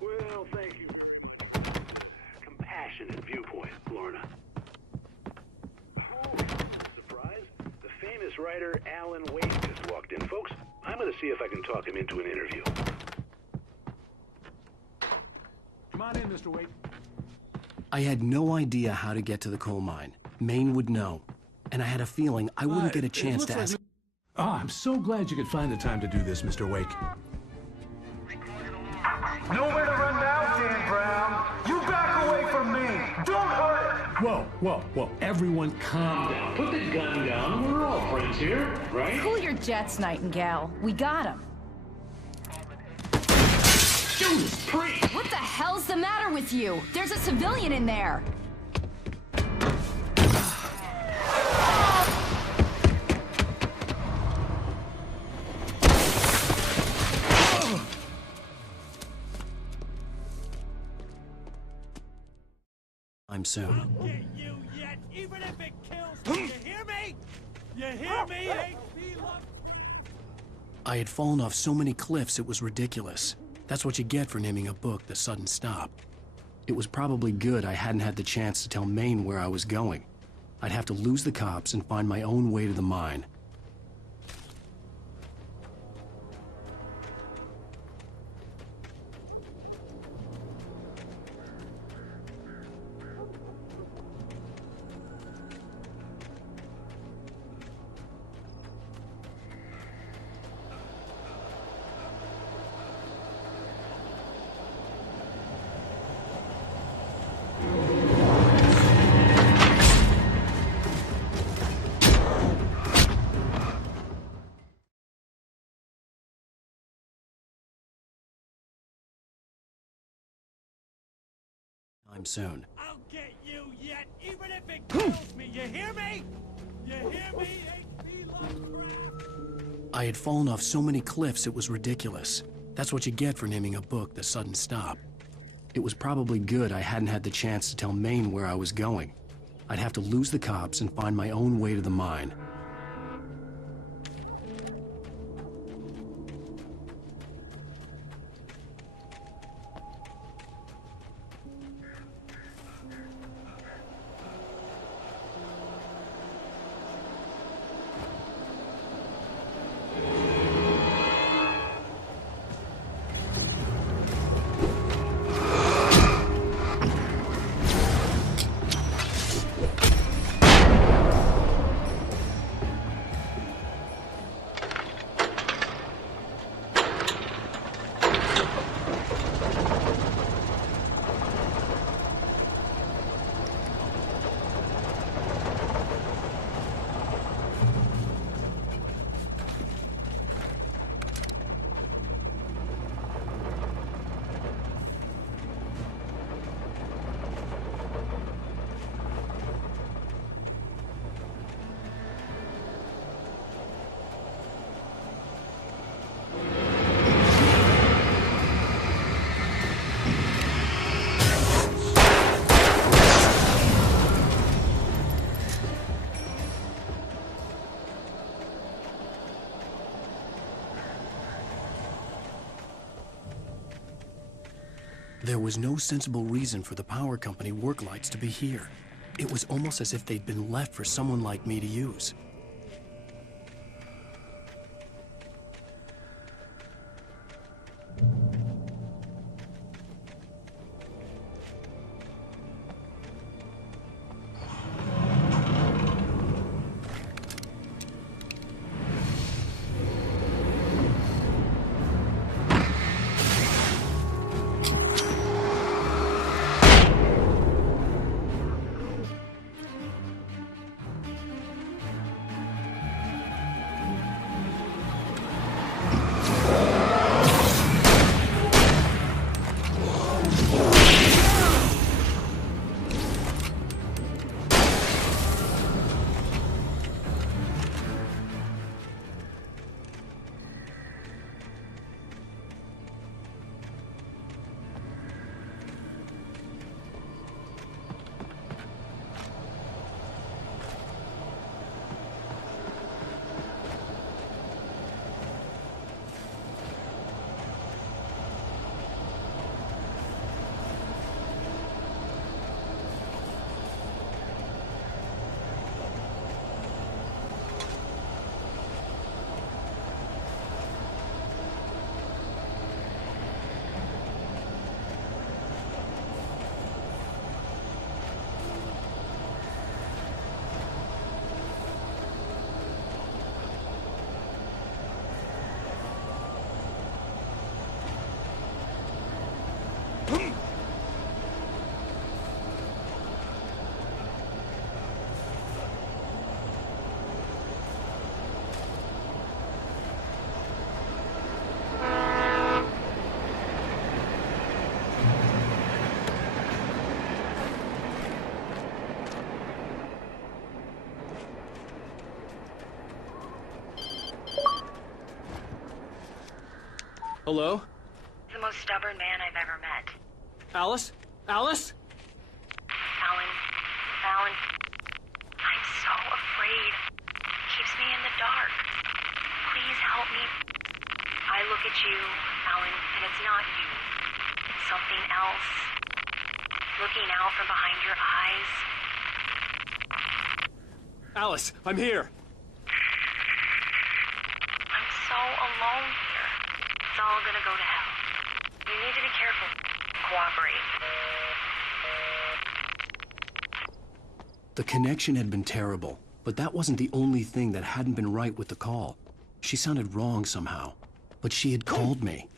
Well, thank you. Compassionate viewpoint, Lorna. Oh, surprise. The famous writer Alan Wake just walked in. Folks, I'm going to see if I can talk him into an interview. Come on in, Mr. Wake. I had no idea how to get to the coal mine. Maine would know. And I had a feeling I wouldn't get a chance to ask... Oh, I'm so glad you could find the time to do this, Mr. Wake. Nowhere to run now, Dan Brown. You back away from me. Don't hurt it. Whoa. Everyone calm down. Put the gun down. We're all friends here, right? Cool your jets, Nightingale. We got him. Judas Priest! What the hell's the matter with you? There's a civilian in there. I'm soon. I'll get you yet, even if it kills me. You hear me? You hear me, HP Love? I had fallen off so many cliffs it was ridiculous. That's what you get for naming a book The Sudden Stop. It was probably good I hadn't had the chance to tell Maine where I was going. I'd have to lose the cops and find my own way to the mine. I'm soon. I'll get you yet, even if it kills me. You hear me? You hear me, HP Lovecraft? I had fallen off so many cliffs it was ridiculous. That's what you get for naming a book The Sudden Stop. It was probably good I hadn't had the chance to tell Maine where I was going. I'd have to lose the cops and find my own way to the mine. There was no sensible reason for the power company work lights to be here. It was almost as if they'd been left for someone like me to use. Hello? The most stubborn man I've ever met. Alice? Alice? Alan, I'm so afraid. Keeps me in the dark. Please help me. I look at you, Alan, and it's not you. It's something else. Looking out from behind your eyes. Alice, I'm here. I'm so alone here. It's all gonna go to hell. You need to be careful. Cooperate. The connection had been terrible, but that wasn't the only thing that hadn't been right with the call. She sounded wrong somehow, but she had called me.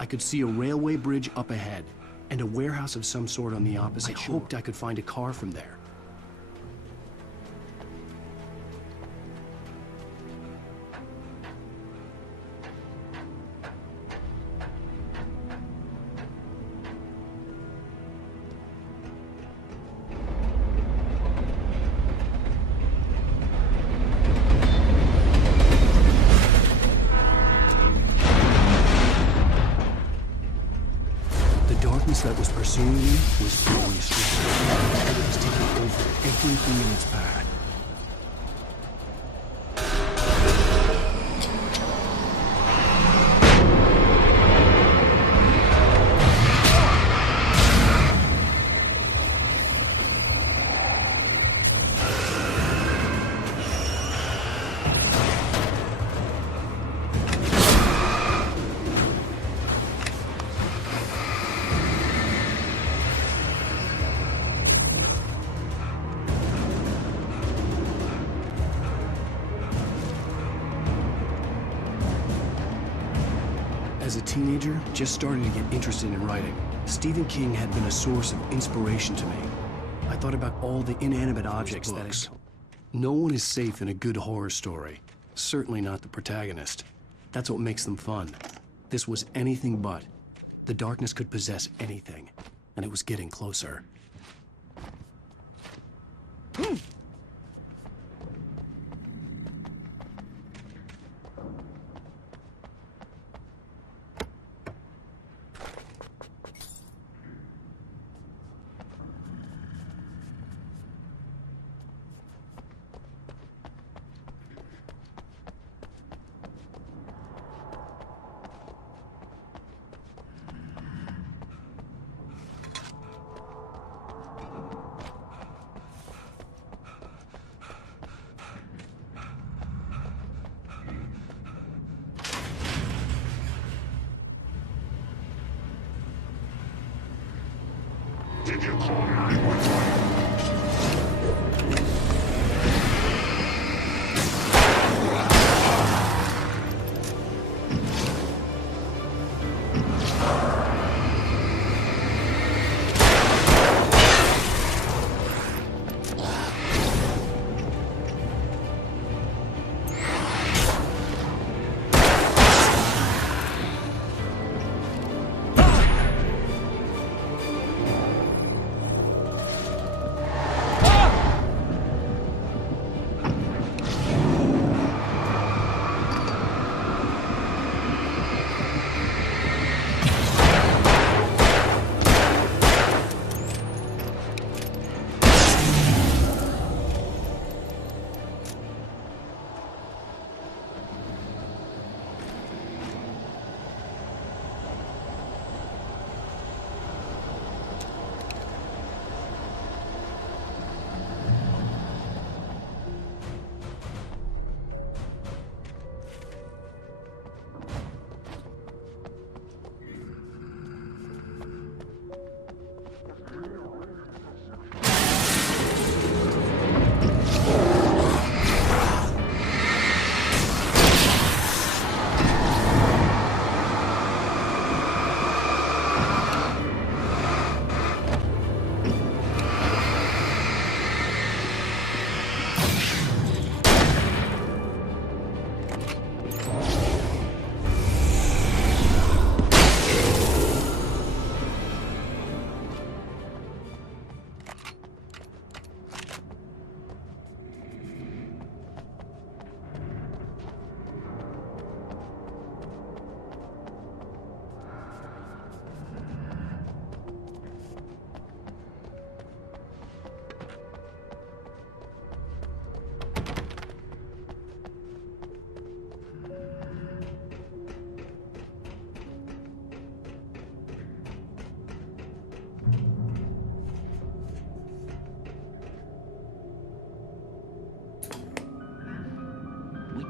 I could see a railway bridge up ahead, and a warehouse of some sort on the opposite shore. I hoped I could find a car from there. That was pursuing me was growing stronger. It was taking over everything in its path. As a teenager, just starting to get interested in writing, Stephen King had been a source of inspiration to me. I thought about all the inanimate objects that is. No one is safe in a good horror story. Certainly not the protagonist. That's what makes them fun. This was anything but. The darkness could possess anything, and it was getting closer. Did you call 911?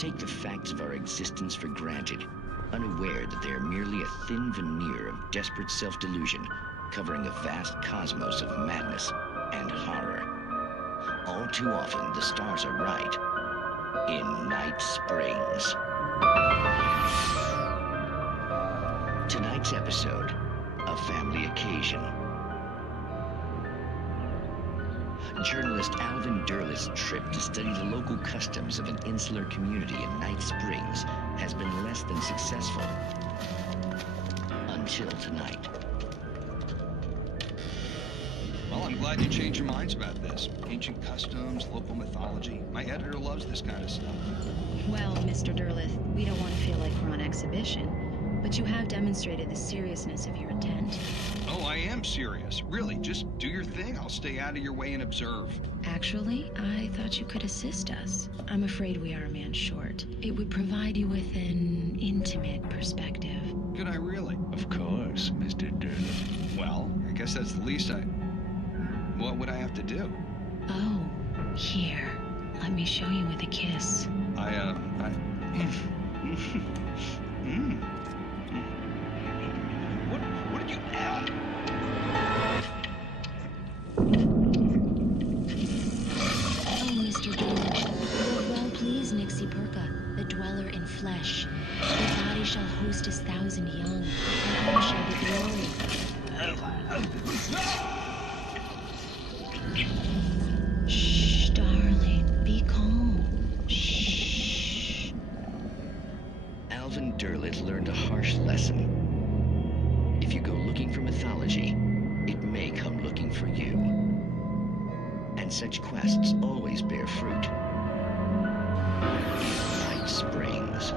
take the facts of our existence for granted, unaware that they are merely a thin veneer of desperate self-delusion covering a vast cosmos of madness and horror. All too often, the stars are right. In Night Springs. Tonight's episode, A Family Occasion. Journalist Alvin Derleth's trip to study the local customs of an insular community in Night Springs has been less than successful. Until tonight. Well, I'm glad you changed your minds about this. Ancient customs, local mythology. My editor loves this kind of stuff. Well, Mr. Derleth, we don't want to feel like we're on exhibition, but you have demonstrated the seriousness of your intent. Oh, I am serious. Really, just do your thing. I'll stay out of your way and observe. Actually, I thought you could assist us. I'm afraid we are a man short. It would provide you with an intimate perspective. Could I really? Of course, Mr. Derleth. Well, I guess that's the least What would I have to do? Oh, here. Let me show you with a kiss. What did you add? Oh, Mr. Derleth, well pleased, Nixie Perka, the dweller in flesh. Your body shall host 1,000 young, and all shall be glory. Shh, darling, be calm. Shh. Alvin Derleth learned a harsh lesson. If you go looking for mythology, it may come looking for you. And such quests always bear fruit. Night Springs.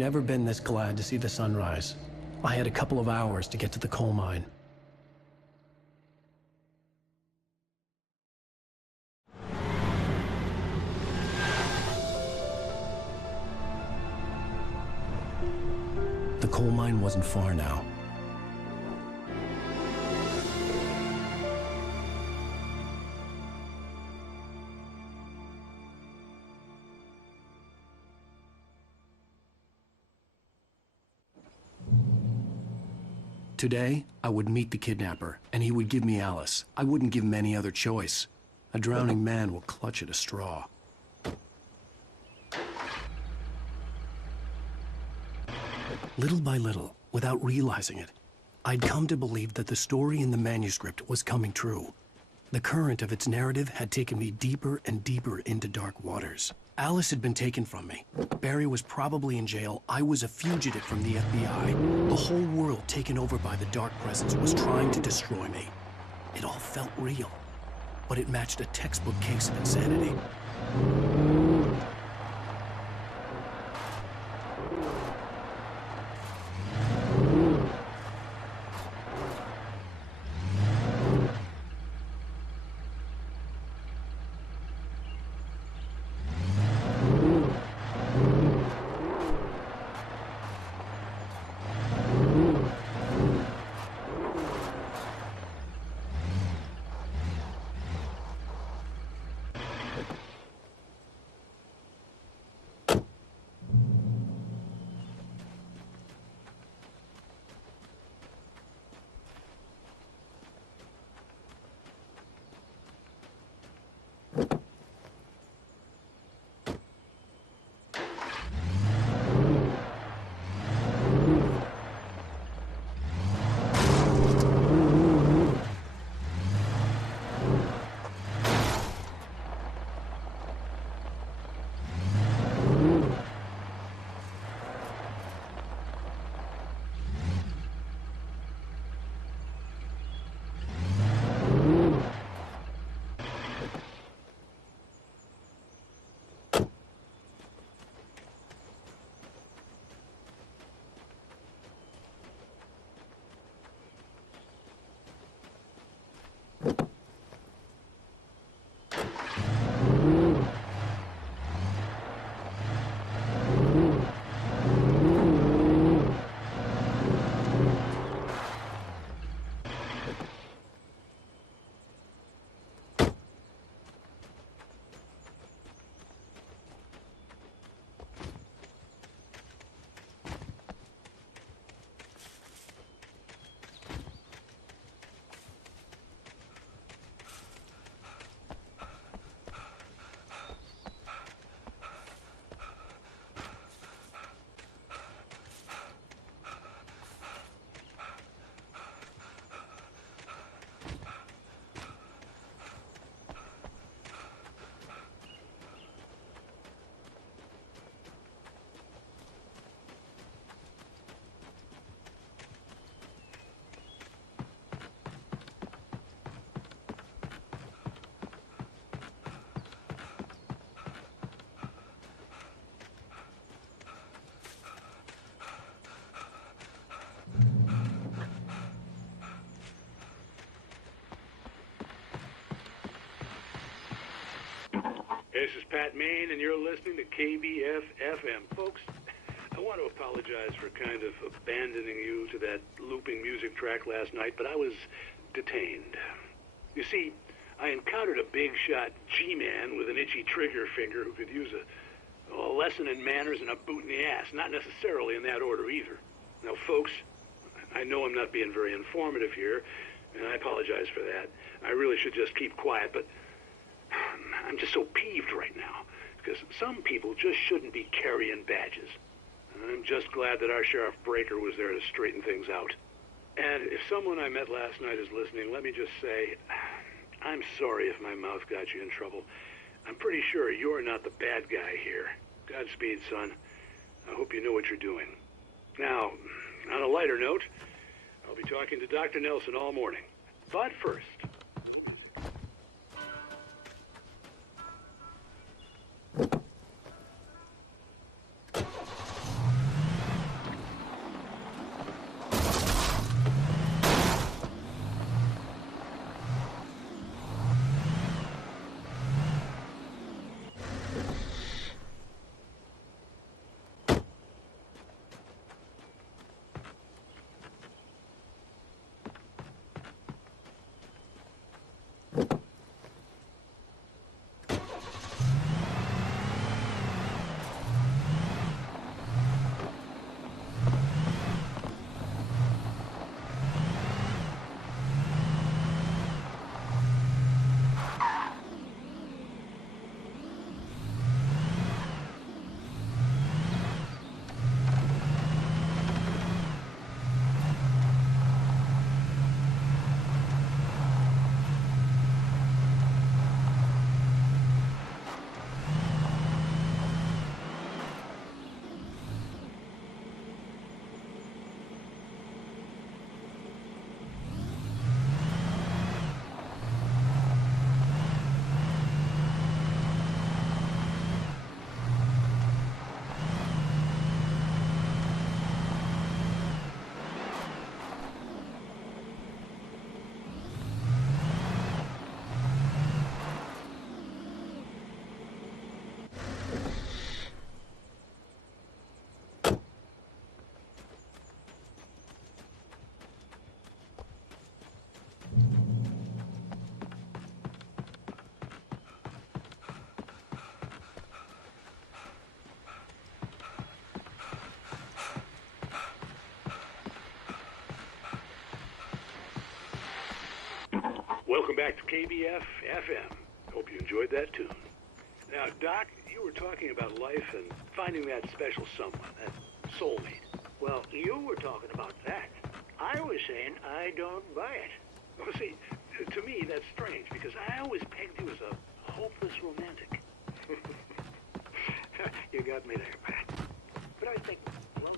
never been this glad to see the sunrise. I had a couple of hours to get to the coal mine. The coal mine wasn't far now. Today, I would meet the kidnapper, and he would give me Alice. I wouldn't give him any other choice. A drowning man will clutch at a straw. Little by little, without realizing it, I'd come to believe that the story in the manuscript was coming true. The current of its narrative had taken me deeper and deeper into dark waters. Alice had been taken from me. Barry was probably in jail. I was a fugitive from the FBI. The whole world taken over by the dark presence was trying to destroy me. It all felt real, but it matched a textbook case of insanity. This is Pat Main, and you're listening to KBF-FM. Folks, I want to apologize for kind of abandoning you to that looping music track last night, but I was detained. You see, I encountered a big-shot G-man with an itchy trigger finger who could use a lesson in manners and a boot in the ass. Not necessarily in that order, either. Now, folks, I know I'm not being very informative here, and I apologize for that. I really should just keep quiet, but I'm just so peeved right now, because some people just shouldn't be carrying badges. I'm just glad that our Sheriff Breaker was there to straighten things out. And if someone I met last night is listening, let me just say, I'm sorry if my mouth got you in trouble. I'm pretty sure you're not the bad guy here. Godspeed, son. I hope you know what you're doing. Now, on a lighter note, I'll be talking to Dr. Nelson all morning. But first... back to KBF FM. Hope you enjoyed that tune. Now, Doc, you were talking about life and finding that special someone, that soulmate. Well, you were talking about that. I was saying I don't buy it. Well, see, to me, that's strange, because I always pegged you as a hopeless romantic. You got me there, Pat. But I think love...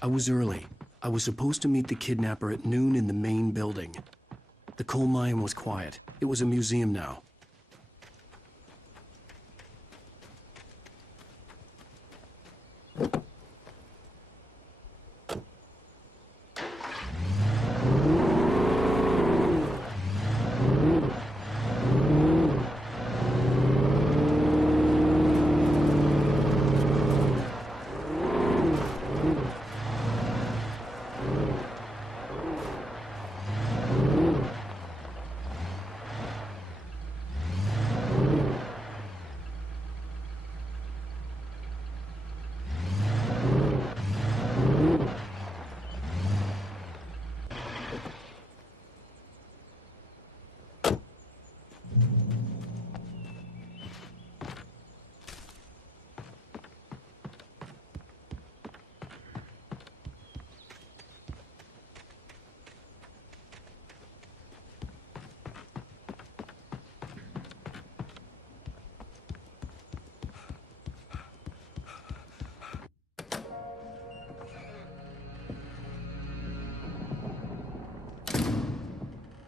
I was early. I was supposed to meet the kidnapper at noon in the main building. The coal mine was quiet. It was a museum now.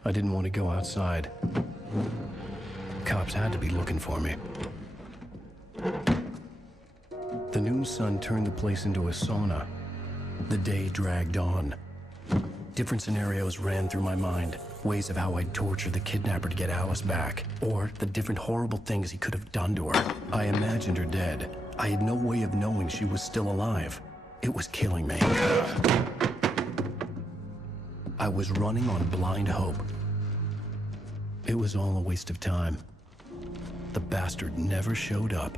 I didn't want to go outside. Cops had to be looking for me. The noon sun turned the place into a sauna. The day dragged on. Different scenarios ran through my mind. Ways of how I'd torture the kidnapper to get Alice back. Or the different horrible things he could have done to her. I imagined her dead. I had no way of knowing she was still alive. It was killing me. I was running on blind hope. It was all a waste of time. The bastard never showed up.